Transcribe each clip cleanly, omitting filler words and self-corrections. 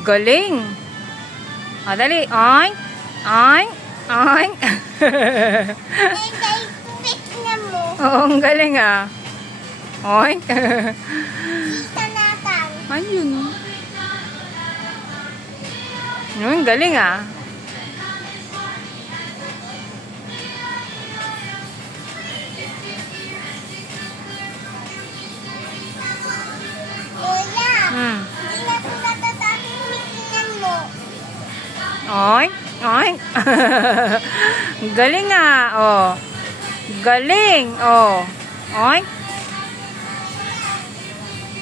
Galing. O, dali. Oink. Oink. Oink. Tignan mo. Oo, ang galing ah. Oink. Kita natin. Ayun. Ang galing ah. Kuya, Hmm. hindi na ito natatapos. Tingnan mo. Oink. Oink. Galing ah. Oh. Galing. Oh. Oink.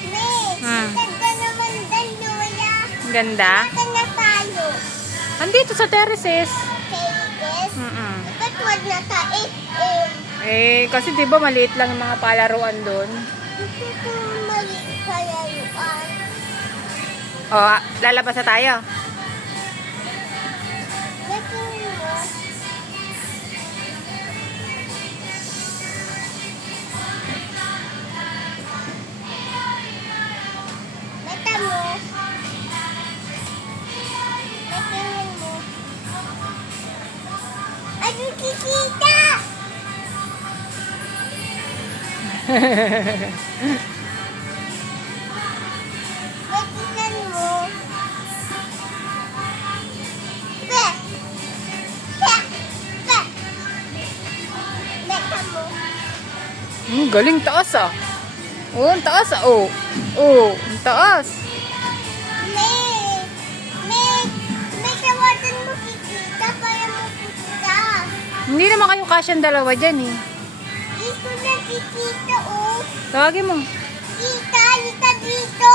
May, Hmm. ganda naman din, Kuya. Ganda. Saan na tayo? Andito sa terraces. Kainis? Mm-mm. Ba't wag na tayo? Kasi 'di ba maliit lang yung mga palaruan doon. Ito ito mali kalayuan. Oh, lalabas na tayo. Ito mo. Mata mo. Matingin mo. Ano kikita? Matingin mo. Pe. Pe. Pe. Mata mo. Galing taas ah. Oh, ang taas ah. Oh. Oh, ang taas. May tawagan mo kikita para mo kita. Hindi naman kayo kasyang dalawa dyan eh. Dito na kikita, oh. Tawagin mo. Kita, halika dito.